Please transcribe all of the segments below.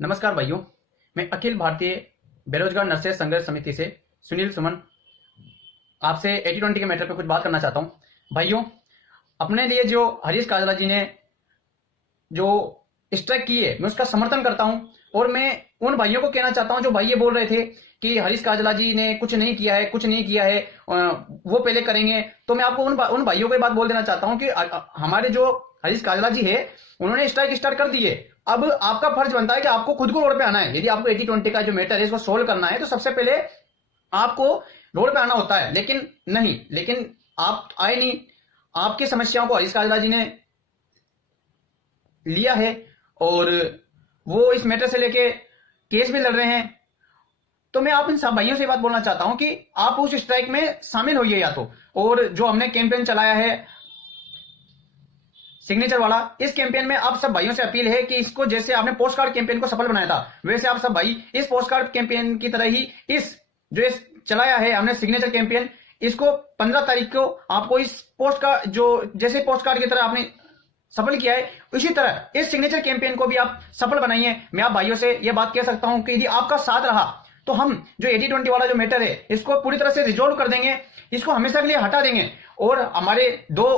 नमस्कार भाइयों, मैं अखिल भारतीय बेरोजगार नर्सेज संघर्ष समिति से सुनील सुमन आपसे 80-20 के मैटर पे कुछ बात करना चाहता हूं। भाइयों, अपने लिए जो हरीश काजला जी ने जो स्ट्राइक की है, मैं उसका समर्थन करता हूं और मैं उन भाइयों को कहना चाहता हूं जो भाई ये बोल रहे थे कि हरीश काजला जी ने कुछ नहीं किया है, वो पहले करेंगे। तो मैं आपको उन भाइयों को ये बात बोल देना चाहता हूं कि हमारे जो हरीश काजला जी है, उन्होंने स्ट्राइक स्टार्ट कर दी है। अब आपका फर्ज बनता है कि आपको खुद को रोड पे आना है। यदि आपको 80-20 का जो मैटर है इसको सोल्व करना है तो सबसे पहले आपको रोड पे आना होता है। लेकिन आप आए नहीं। आपकी समस्याओं को हरीश काजला जी ने लिया है और वो इस मैटर से लेके केस भी लड़ रहे हैं। तो मैं आप इन सब भाइयों से बात बोलना चाहता हूं कि आप उस स्ट्राइक में शामिल होइए या तो, और जो हमने कैंपेन चलाया है सिग्नेचर वाला, इस कैंपेन में आप सब भाइयों से अपील है कि इसको जैसे आपने पोस्ट कार्ड कैंपेन को सफल बनाया था, वैसे आप सब भाई इस पोस्ट कार्ड कैंपेन की तरह ही इस चलाया है हमने सिग्नेचर कैंपेन, इसको 15 तारीख को आपको इस पोस्ट का जो जैसे पोस्ट कार्ड की तरह आपने सफल किया है, इसी तरह इस सिग्नेचर कैंपेन को भी आप सफल बनाइए। मैं आप भाइयों से यह बात कह सकता हूं कि यदि आपका साथ रहा तो हम जो 80-20 वाला जो मैटर है इसको पूरी तरह से रिजोल्व कर देंगे, इसको हमेशा के लिए हटा देंगे। और हमारे 2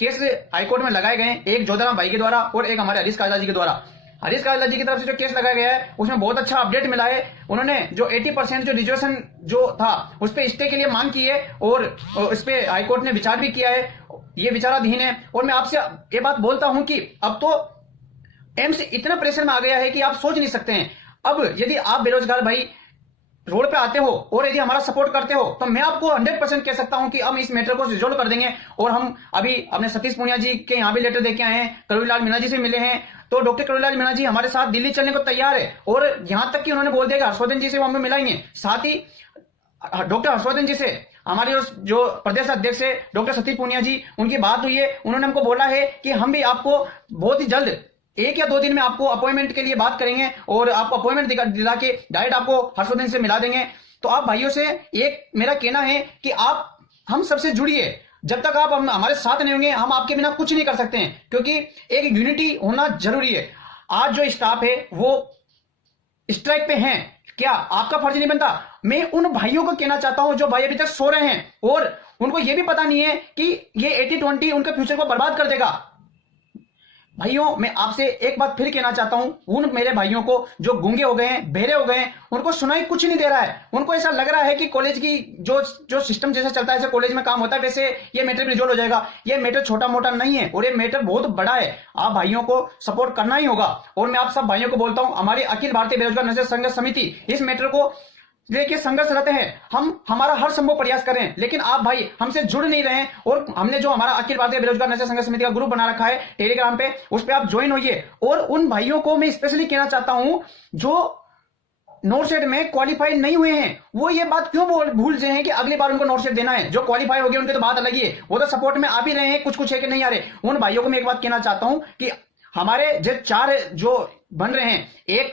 केस हाईकोर्ट में लगाए गए, एक जोधाराम भाई के द्वारा और एक हमारे हरीश काजला जी के द्वारा। हरीश काजला जी की तरफ से जो केस लगाया गया है उसमें बहुत अच्छा अपडेट मिला है। उन्होंने जो 80% जो रिजर्वेशन जो था उस पर स्टे के लिए मांग की है और इस पे हाईकोर्ट ने विचार भी किया है, ये विचाराधीन है। और मैं आपसे ये बात बोलता हूं कि अब तो एम्स इतना प्रेशर में आ गया है कि आप सोच नहीं सकते हैं। अब यदि आप बेरोजगार भाई रोड पे आते हो और यदि हमारा सपोर्ट करते हो तो मैं आपको 100% कह सकता हूं कि हम इस मैटर को रिजोल्व कर देंगे। और हम अभी अपने सतीश पूनिया जी के यहाँ भी लेटर देके आए हैं, करोड़ीलाल मीणा जी से मिले हैं, तो डॉक्टर करोड़ीलाल मीणा जी हमारे साथ दिल्ली चलने को तैयार है। और यहां तक कि उन्होंने बोल दिया कि हर्षवर्धन जी से वो हमें मिलाएंगे। साथ ही डॉक्टर हर्षवर्धन जी से हमारे जो प्रदेश अध्यक्ष है डॉक्टर सतीश पूनिया जी, उनकी बात हुई है। उन्होंने हमको बोला है कि हम भी आपको बहुत ही जल्द 1 या 2 दिन में आपको अपॉइंटमेंट के लिए बात करेंगे और आपको अपॉइंटमेंट दिला के डायरेक्ट आपको हर्षवर्धन से मिला देंगे। तो आप भाइयों से एक मेरा कहना है कि आप हम सबसे जुड़िए। जब तक आप हमारे साथ नहीं होंगे हम आपके बिना कुछ नहीं कर सकते हैं, क्योंकि एक यूनिटी होना जरूरी है। आज जो स्टाफ है वो स्ट्राइक पे हैं, क्या आपका फर्ज नहीं बनता? मैं उन भाइयों को कहना चाहता हूं जो भाई अभी तक सो रहे हैं और उनको यह भी पता नहीं है कि ये 80-20 उनके फ्यूचर को बर्बाद कर देगा। भाइयों, मैं आपसे एक बात फिर कहना चाहता हूं, उन मेरे भाइयों को जो गूंगे हो गए हैं, बहरे हो गए हैं, उनको सुनाई कुछ नहीं दे रहा है। उनको ऐसा लग रहा है कि कॉलेज की जो सिस्टम जैसा चलता है, जैसे कॉलेज में काम होता है वैसे ये मैटर रिजोल्व हो जाएगा। ये मैटर छोटा मोटा नहीं है और ये मैटर बहुत बड़ा है। आप भाइयों को सपोर्ट करना ही होगा। और मैं आप सब भाइयों को बोलता हूं, हमारी अखिल भारतीय बेरोजगार नर्सेज संघर्ष समिति इस मैटर को लेके संघर्ष रहते हैं। हम हमारा हर संभव प्रयास कर रहे हैं, लेकिन आप भाई हमसे जुड़ नहीं रहे हैं। और हमने जो हमारा अखिल भारतीय बेरोजगार नर्सेज संघर्ष समिति का ग्रुप बना रखा है टेलीग्राम पे, उस पे आप ज्वाइन होइए। और उन भाइयों को मैं स्पेशली कहना चाहता हूं जो नोट सेट में क्वालिफाई नहीं हुए हैं, वो ये बात क्यों भूल रहे हैं कि अगली बार उनको नोट सेट देना है। जो क्वालिफाई हो गए उनकी तो बात अलग ही है, वो तो सपोर्ट में आ भी रहे हैं, कुछ है कि नहीं आ रहे। उन भाइयों को मैं एक बात कहना चाहता हूं कि हमारे जो 4 जो बन रहे हैं,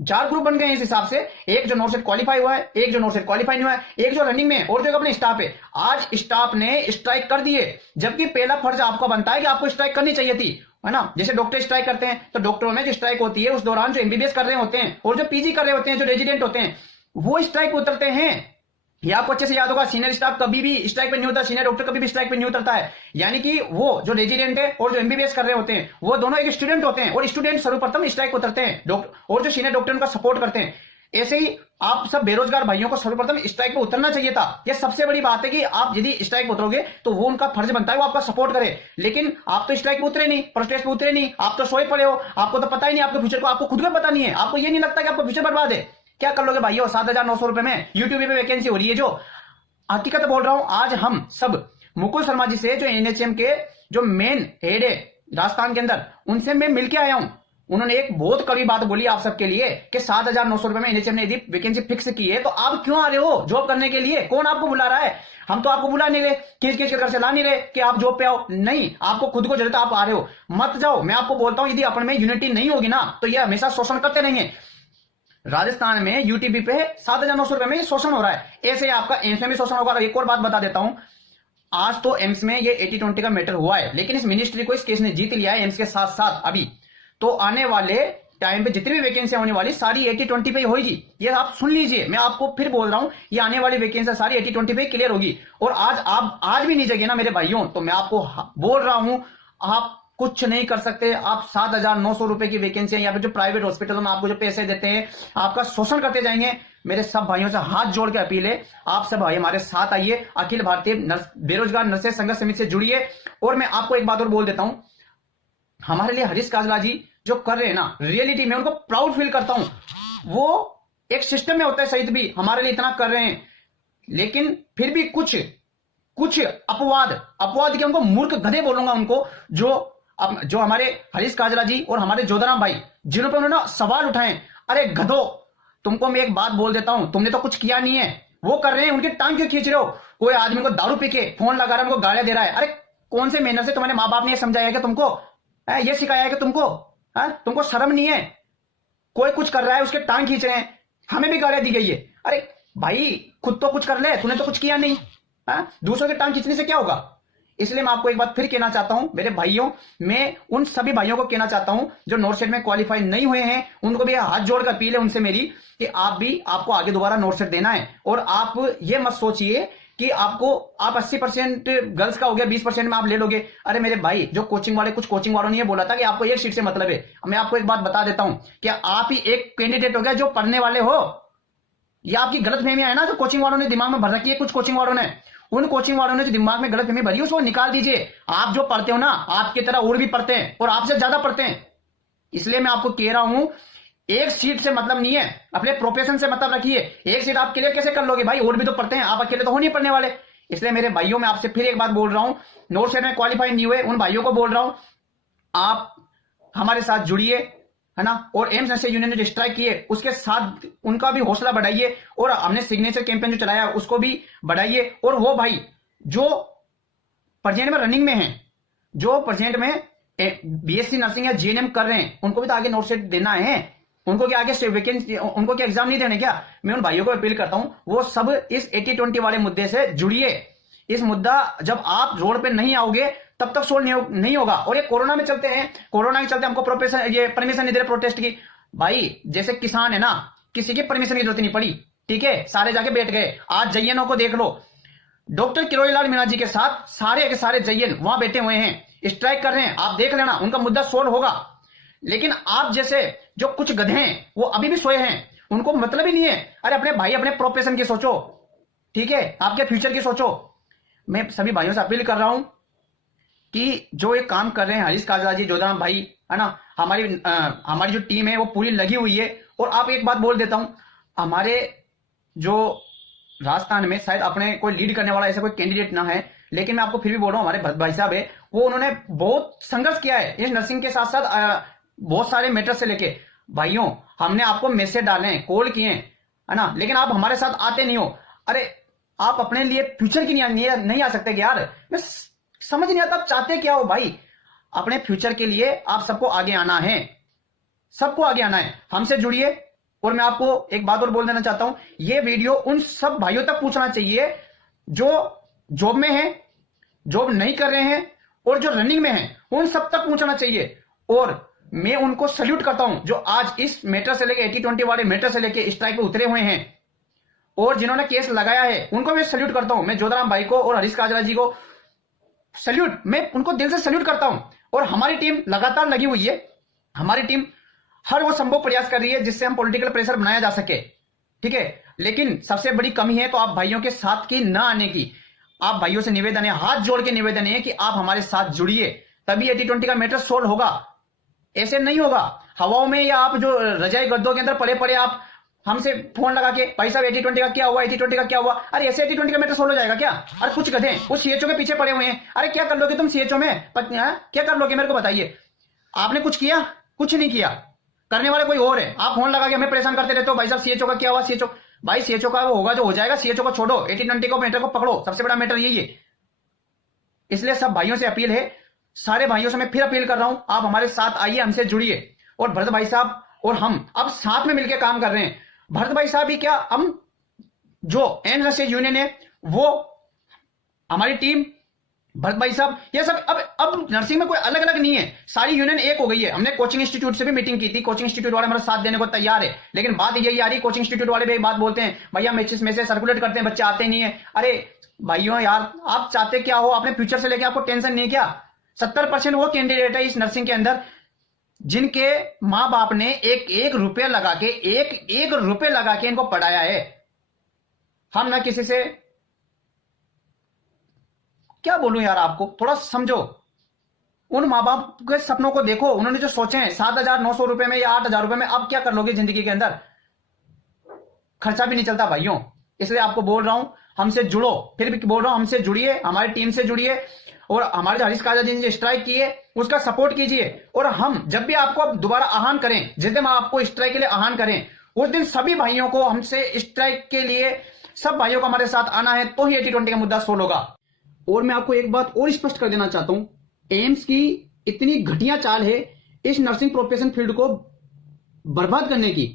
4 ग्रुप बन गए हैं इस हिसाब से। एक जो नोट सेट क्वालिफाई हुआ है, एक जो नोट सेट क्वालिफाई नहीं हुआ है, एक जो रनिंग में, और जो अपने स्टाफ है। आज स्टाफ ने स्ट्राइक कर दी है, जबकि पहला फर्ज आपको बनता है कि आपको स्ट्राइक करनी चाहिए थी, है ना। जैसे डॉक्टर स्ट्राइक करते हैं तो डॉक्टरों में जो स्ट्राइक होती है उस दौरान जो एमबीबीएस कर रहे होते हैं और जो पीजी कर रहे होते हैं, जो रेजिडेंट होते हैं, वो स्ट्राइक उतरते हैं। ये आपको अच्छे से याद होगा, सीनियर स्टाफ कभी भी स्ट्राइक पे नहीं उतरता, सीनियर डॉक्टर कभी भी स्ट्राइक पे नहीं उतरता है। यानी कि वो जो रेजिडेंट है और जो एमबीबीएस कर रहे होते हैं वो दोनों एक स्टूडेंट होते हैं, और स्टूडेंट सर्वप्रथम स्ट्राइक उतरते हैं और जो सीनियर डॉक्टर उनका सपोर्ट करते हैं। ऐसे ही आप सब बेरोजगार भाइयों को सर्वप्रथम स्ट्राइक पे उतरना चाहिए था। यह सबसे बड़ी बात है कि आप यदि स्ट्राइक पे उतरोगे तो वो उनका फर्ज बनता है वो आपका सपोर्ट करे। लेकिन आप तो स्ट्राइक पे उतरे नहीं, प्रोटेस्ट पे उतरे नहीं, आप तो सोए पड़े हो। आपको तो पता ही नहीं आपके फ्यूचर को, आपको खुद को पता नहीं है। आपको ये नहीं लगता कि आपका फ्यूचर बर्बाद है? क्या कर लोगे भाइयों? 7,900 रुपए में यूट्यूब पे वैकेंसी हो रही है। जो हकीकत बोल रहा हूं, आज हम सब मुकुल शर्मा जी से, जो एनएचएम के जो मेन हेड है राजस्थान के अंदर, उनसे मैं मिलकर आया हूं। उन्होंने एक बहुत कड़ी बात बोली आप सबके लिए कि 7,900 रुपए में एनएचएम ने यदि वैकेंसी फिक्स की है तो आप क्यों आ रहे हो जॉब करने के लिए? कौन आपको बुला रहा है? हम तो आपको बुला नहीं रहे, खींच के घर से ला नहीं रहे कि आप जॉब पे आओ। नहीं, आपको खुद को जरूरत है, आप आ रहे हो, मत जाओ। मैं आपको बोलता हूं, यदि अपन में यूनिटी नहीं होगी ना तो ये हमेशा शोषण करते रहेंगे। राजस्थान में यूटीबी पे 7,900 रुपए में शोषण हो रहा है, ऐसे आपका एम्स में भी शोषण होगा। एक और बात बता देता हूं, आज तो एम्स में ये 80-20 का मैटर हुआ है, लेकिन इस मिनिस्ट्री को इस केस ने जीत लिया है एम्स के साथ साथ। अभी तो आने वाले टाइम पे जितनी भी वैकेंसी होने वाली सारी 80-20 पे ही होगी। ये आप सुन लीजिए, मैं आपको फिर बोल रहा हूं, ये आने वाली वैकेंसी सारी 80-20 पे क्लियर होगी। और आज आप आज भी नहीं जगे ना मेरे भाइयों, तो मैं आपको बोल रहा हूं, आप कुछ नहीं कर सकते। आप 7,900 रुपए की वैकेंसी या फिर जो प्राइवेट हॉस्पिटलों में आपको जो पैसे देते हैं, आपका शोषण करते जाएंगे। मेरे सब भाइयों से हाथ जोड़ के अपील है, आप सब भाई हमारे साथ आइए, अखिल भारतीय बेरोजगार नर्सेज संघर्ष समिति से जुड़िए। और मैं आपको एक बात और बोल देता हूं, हमारे लिए हरीश काजला जी जो कर रहे हैं ना, रियलिटी में उनको प्राउड फील करता हूं। वो एक सिस्टम में होता है सहित भी हमारे लिए इतना कर रहे हैं, लेकिन फिर भी कुछ अपवाद के उनको मूर्ख गधे बोलूंगा उनको, जो हमारे हरीश काजला जी और हमारे जोधाराम भाई जिन्हों पर उन्होंने सवाल उठाए। अरे गधो, तुमको मैं एक बात बोल देता हूं, तुमने तो कुछ किया नहीं है, वो कर रहे हैं, उनकी टांग क्यों खींच रहे हो? कोई आदमी को दारू पी के फोन लगा रहा है, उनको गालियां दे रहा है। अरे कौन से मेहनत से तुम्हारे माँ बाप ने ये समझाया कि तुमको ये सिखाया है कि तुमको शर्म नहीं है? कोई कुछ कर रहा है उसके टांग खींच रहे हैं, हमें भी गालियां दी गई है। अरे भाई खुद तो कुछ कर ले, तूने तो कुछ किया नहीं, दूसरों के टांग खींचने से क्या होगा? इसलिए मैं आपको एक बात फिर कहना चाहता हूं मेरे भाइयों, मैं उन सभी भाइयों को कहना चाहता हूं जो नॉर्थ सेट में क्वालिफाई नहीं हुए हैं, उनको भी हाथ जोड़कर अपील है उनसे मेरी कि आपको आगे दोबारा नॉर्थ सेट देना है। और आप ये मत सोचिए कि आप 80% गर्ल्स का हो गया, 20% में आप ले लोगे। अरे मेरे भाई, जो कुछ कोचिंग वालों ने ये बोला था कि आपको एक सीट से मतलब है। मैं आपको एक बात बता देता हूं कि आप ही एक कैंडिडेट हो गया जो पढ़ने वाले हो। ये आपकी गलत फहमियां है ना, जो कोचिंग वालों ने दिमाग में भर रखी है, कुछ कोचिंग वालों ने, उन कोचिंग वालों ने जो दिमाग में गलत फहमी भरी है उसको निकाल दीजिए। आप जो पढ़ते हो ना, आपकी तरह और भी पढ़ते हैं और आपसे ज्यादा पढ़ते हैं। इसलिए मैं आपको कह रहा हूं, एक सीट से मतलब नहीं है, अपने प्रोफेशन से मतलब रखिए। एक सीट आप क्लियर कैसे कर लोगे भाई? और भी तो पढ़ते हैं, आप अकेले तो हो नहीं पढ़ने वाले। इसलिए मेरे भाइयों, मैं आपसे फिर एक बात बोल रहा हूं, नॉर्थ सेट में क्वालिफाई नहीं हुए उन भाइयों को बोल रहा हूं, आप हमारे साथ जुड़िए, है ना। और एम्स नर्सेज यूनियन ने जो स्ट्राइक किए उसके साथ उनका भी हौसला बढ़ाइए, और हमने सिग्नेचर कैंपेन जो चलाया उसको भी बढ़ाइए। और वो भाई जो प्रेजेंट में रनिंग में हैं, जो प्रेजेंट में बीएससी नर्सिंग या जीएनएम कर रहे हैं, उनको भी तो आगे नॉर्थ सेट देना है। उनको क्या आगे वैकेंसी, उनको क्या एग्जाम नहीं देने क्या? मैं उन भाइयों को अपील करता हूं, वो सब इस 80-20 वाले मुद्दे से जुड़िए। इस मुद्दा जब आप रोड पे नहीं आओगे तब तक सोल्व नहीं होगा। और ये कोरोना में चलते हैं, कोरोना के चलते हमको परमिशन नहीं दे रहे प्रोटेस्ट की। भाई जैसे किसान है ना, किसी की परमिशन की जरूरत नहीं पड़ी, ठीक है, सारे जाके बैठ गए। आज जैनों को देख लो, डॉक्टर किरोड़ी लाल मीणा जी के साथ सारे के सारे जैन वहां बैठे हुए हैं, स्ट्राइक कर रहे हैं। आप देख लेना, उनका मुद्दा सोल्व होगा। लेकिन आप जैसे जो कुछ गधे हैं वो अभी भी सोए हैं, उनको मतलब ही नहीं है। अरे अपने भाई, अपने प्रोफेशन की सोचो, ठीक है, आपके फ्यूचर की सोचो। मैं सभी भाइयों से अपील कर रहा हूं कि जो ये काम कर रहे हैं हरीश काजला जी, जोधाराम भाई, है ना, हमारी जो टीम है वो पूरी लगी हुई है। और आप एक बात बोल देता हूं, हमारे जो राजस्थान में शायद अपने कोई लीड करने वाला ऐसा कोई कैंडिडेट ना है, लेकिन मैं आपको फिर भी बोल रहा हूं, हमारे भाई साहब है, वो उन्होंने बहुत संघर्ष किया है इस नर्सिंग के साथ साथ बहुत सारे मैटर से लेके। भाइयों, हमने आपको मैसेज डाले हैं, कॉल किए, है ना, लेकिन आप हमारे साथ आते नहीं हो। अरे आप अपने लिए फ्यूचर की नहीं आ सकते यार? मैं समझ नहीं आता आप चाहते क्या हो भाई? अपने फ्यूचर के लिए आप सबको आगे आना है, सबको आगे आना है, हमसे जुड़िए। और मैं आपको एक बात और बोल देना चाहता हूं, ये वीडियो उन सब भाइयों तक पूछना चाहिए जो जॉब में हैं, जॉब नहीं कर रहे हैं, और जो रनिंग में हैं, उन सब तक पहुंचना चाहिए। और मैं उनको सल्यूट करता हूं जो आज इस मैटर से लेके 80-20 वाले मैटर से लेके स्ट्राइक पे उतरे हुए हैं, और जिन्होंने केस लगाया है उनको मैं सल्यूट करता हूं। मैं जोधाराम भाई को और हरीश काजला जी को सल्यूट, मैं उनको दिल से सल्यूट करता हूं। और हमारी टीम लगातार लगी हुई है, हमारी टीम हर वो संभव प्रयास कर रही है जिससे हम पॉलिटिकल प्रेशर बनाया जा सके, ठीक है। लेकिन सबसे बड़ी कमी है तो आप भाइयों के साथ की ना आने की। आप भाइयों से निवेदन है, हाथ जोड़ के निवेदन है कि आप हमारे साथ जुड़िए, तभी 80-20 का मैटर सोल्व होगा। ऐसे नहीं होगा हवाओं में, या आप जो रजाई गद्दों के अंदर पड़े पड़े आप हमसे फोन लगा के भाई साहब 80-20 का क्या हुआ, 80-20 का क्या हुआ। अरे ऐसे 80-20 का मैटर सोल्व हो जाएगा क्या? अरे कुछ गधे उस सीएचओ के पीछे पड़े हुए हैं। अरे क्या कर लोगे तुम सीएचओ में? क्या कर लोगे मेरे को बताइए? आपने कुछ किया? कुछ नहीं किया, करने वाले कोई और है। आप फोन लगा के हमें परेशान करते रहते हो, भाई साहब सीएचओ का क्या हुआ, सीएचओ। भाई सीएचओ का वो होगा जो हो जाएगा, सीएचओ को छोड़ो, 80-20 को मैटर को पकड़ो, सबसे बड़ा मैटर यही है। इसलिए सब भाइयों से अपील है, सारे भाइयों से मैं फिर अपील कर रहा हूं, आप हमारे साथ आइए, हमसे जुड़िए। और भरत भाई साहब और हम अब साथ में मिलकर काम कर रहे हैं। भरत भाई साहब ही क्या, हम जो एम्स नर्सेज यूनियन है, वो हमारी टीम भाई साहब ये सब अब नर्सिंग में कोई अलग अलग नहीं है, सारी यूनियन एक हो गई है। हमने कोचिंग इंस्टीट्यूट से भी मीटिंग की थी, कोचिंग इंस्टीट्यूट वाले हमारा साथ देने को तैयार है, लेकिन बात यही आ रही, कोचिंग इंस्टीट्यूट वाले भी एक बात बोलते हैं, भैया मैसेज में से सर्कुलेट करते हैं, बच्चे आते नहीं है। अरे भाइयों यार, आप चाहते क्या हो, अपने फ्यूचर से लेके आपको टेंशन नहीं क्या? 70% वो कैंडिडेट है इस नर्सिंग के अंदर जिनके मां बाप ने एक रुपये लगा के इनको पढ़ाया है। हम ना किसी से क्या बोलूं यार, आपको थोड़ा समझो, उन माँ बाप के सपनों को देखो, उन्होंने जो सोचे हैं 7,900 रुपए में या 8,000 रुपए में, अब क्या कर लोगे जिंदगी के अंदर? खर्चा भी नहीं चलता भाइयों। इसलिए आपको बोल रहा हूं, हमसे जुड़ो, फिर भी बोल रहा हूं, हमसे जुड़िए, हमारी टीम से जुड़िए, और हमारे जो हरीश काजा जी ने स्ट्राइक की है उसका सपोर्ट कीजिए। और हम जब भी आपको दोबारा आह्वान करें, जिस दिन आपको स्ट्राइक के लिए आह्वान करें, उस दिन सभी भाइयों को हमसे स्ट्राइक के लिए, सब भाइयों को हमारे साथ आना है, तो ही 80-20 का मुद्दा सोल्व होगा। और मैं आपको एक बात और स्पष्ट कर देना चाहता हूं, एम्स की इतनी घटिया चाल है इस नर्सिंग प्रोफेशन फील्ड को बर्बाद करने की,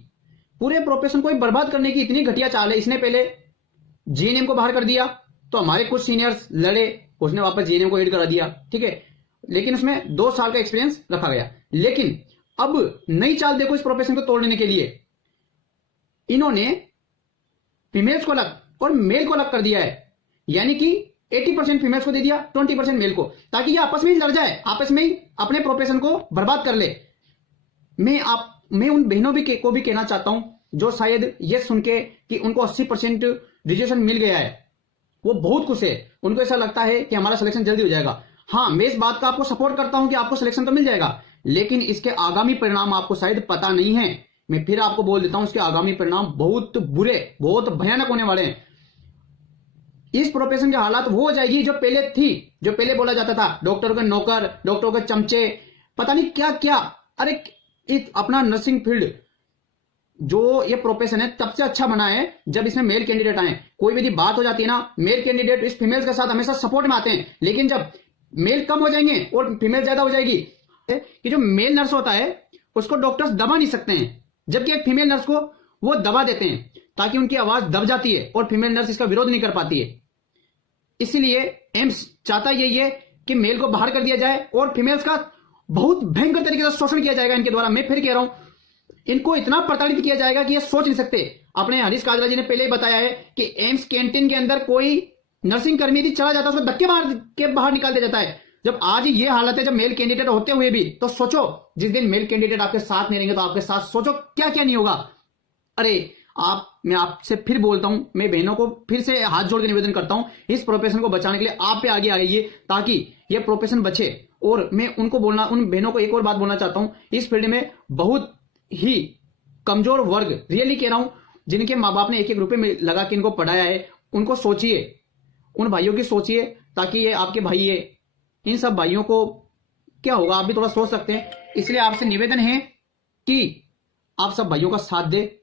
पूरे प्रोफेशन को ही बर्बाद करने की इतनी घटिया चाल है। इसने पहले जीएनएम को बाहर कर दिया, तो हमारे कुछ सीनियर्स लड़े, उसने वापस जीएनएम को ऐड करा दिया, ठीक है, लेकिन उसमें 2 साल का एक्सपीरियंस रखा गया। लेकिन अब नई चाल देखो इस प्रोफेशन को तोड़ने के लिए, इन्होंने फीमेल्स को अलग और मेल को अलग कर दिया है, यानी कि 80% फीमेल्स को दे दिया, 20% मेल को, ताकि ये आपस में ही लड़ जाए, आपस में ही अपने प्रोफेशन को बर्बाद कर ले। मैं उन बहनों को भी कहना चाहता हूं जो शायद ये सुन के कि उनको 80% रिजर्वेशन मिल गया है, वो बहुत खुश है, उनको ऐसा लगता है कि हमारा सिलेक्शन जल्दी हो जाएगा। हाँ, मैं इस बात का आपको सपोर्ट करता हूं कि आपको सिलेक्शन तो मिल जाएगा, लेकिन इसके आगामी परिणाम आपको शायद पता नहीं है। मैं फिर आपको बोल देता हूं, इसके आगामी परिणाम बहुत बुरे, बहुत भयानक होने वाले हैं। इस प्रोफेशन की हालत वो हो जाएगी जो पहले थी, जो पहले बोला जाता था डॉक्टर के नौकर, डॉक्टर के चमचे, पता नहीं क्या क्या। अरे अपना नर्सिंग फील्ड जो ये प्रोफेशन है तब से अच्छा बना है जब इसमें मेल कैंडिडेट आए। कोई भी बात हो जाती है ना, मेल कैंडिडेट इस फीमेल्स के साथ हमेशा सपोर्ट में आते हैं, लेकिन जब मेल कम हो जाएंगे और फीमेल ज्यादा हो जाएगी, कि जो मेल नर्स होता है उसको डॉक्टर्स दबा नहीं सकते हैं, जबकि एक फीमेल नर्स को वो दबा देते हैं, ताकि उनकी आवाज दब जाती है और फीमेल नर्स इसका विरोध नहीं कर पाती है। इसलिए एम्स चाहता यही है कि मेल को बाहर कर दिया जाए और फीमेल्स का बहुत भयंकर तरीके से शोषण किया जाएगा इनके द्वारा। मैं फिर कह रहा हूं, इनको इतना प्रताड़ित किया जाएगा कि ये सोच नहीं सकते। अपने हरीश काजरा जी ने पहले ही बताया है कि एम्स कैंटीन के अंदर कोई नर्सिंग कर्मी यदि चला जाता है उसको धक्के बाहर निकाल दिया जाता है। जब आज ये हालत है, जब मेल कैंडिडेट होते हुए भी, तो सोचो जिस दिन मेल कैंडिडेट आपके साथ नहीं रहेंगे तो आपके साथ सोचो क्या क्या नहीं होगा। अरे मैं आपसे फिर बोलता हूं, मैं बहनों को फिर से हाथ जोड़ के निवेदन करता हूं, इस प्रोफेशन को बचाने के लिए आप पे आगे आइए ताकि ये प्रोफेशन बचे। और मैं उन बहनों को एक और बात बोलना चाहता हूं, इस फील्ड में बहुत ही कमजोर वर्ग, रियली कह रहा हूं, जिनके माँ बाप ने 1-1 रुपए में लगा के इनको पढ़ाया है, उनको सोचिए, उन भाइयों की सोचिए, ताकि ये आपके भाई है, इन सब भाइयों को क्या होगा आप भी थोड़ा सोच सकते हैं। इसलिए आपसे निवेदन है कि आप सब भाइयों का साथ दे।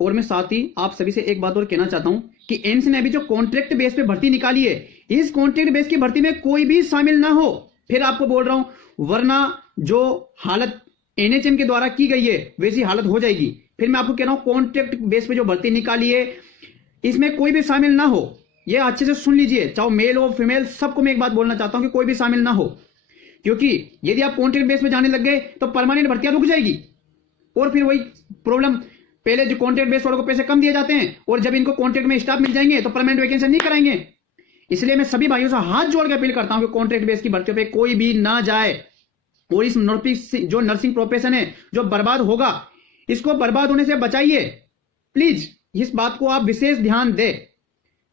और मैं साथ ही आप सभी से एक बात और कहना चाहता हूं कि एम्स ने अभी जो कॉन्ट्रैक्ट बेस पे भर्ती निकाली है, इस कॉन्ट्रैक्ट बेस की भर्ती में कोई भी शामिल ना हो। फिर आपको बोल रहा हूं, वरना जो हालत एनएचएम के द्वारा की गई है वैसी हालत हो जाएगी। फिर मैं आपको कह रहा हूं, कॉन्ट्रैक्ट बेस पे जो भर्ती निकाली है इसमें कोई भी शामिल ना हो। यह अच्छे से सुन लीजिए, चाहे मेल हो फीमेल, सबको मैं एक बात बोलना चाहता हूं कि कोई भी शामिल ना हो, क्योंकि यदि आप कॉन्ट्रैक्ट बेस पे जाने लग गए तो परमानेंट भर्तियां रुक जाएगी। और फिर वही प्रॉब्लम, पहले जो कॉन्ट्रैक्ट बेस वालों को पैसे कम दिए जाते हैं और जब इनको कॉन्ट्रैक्ट में स्टाफ मिल जाएंगे तो परमानेंट वैकेंसी नहीं कराएंगे। इसलिए मैं सभी भाइयों से हाथ जोड़ के अपील करता हूं कि कॉन्ट्रैक्ट बेस की भर्तियों पे कोई भी ना जाए। और इस जो नर्सिंग प्रोफेशन है जो बर्बाद होगा, इसको बर्बाद होने से बचाइए प्लीज, इस बात को आप विशेष ध्यान दें।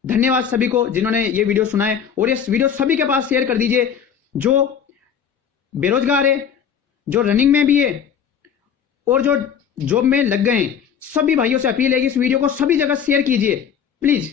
धन्यवाद सभी को जिन्होंने ये वीडियो सुना है, और ये वीडियो सभी के पास शेयर कर दीजिए जो बेरोजगार है, जो रनिंग में भी है और जो जॉब में लग गए हैं। सभी भाइयों से अपील है कि इस वीडियो को सभी जगह शेयर कीजिए प्लीज।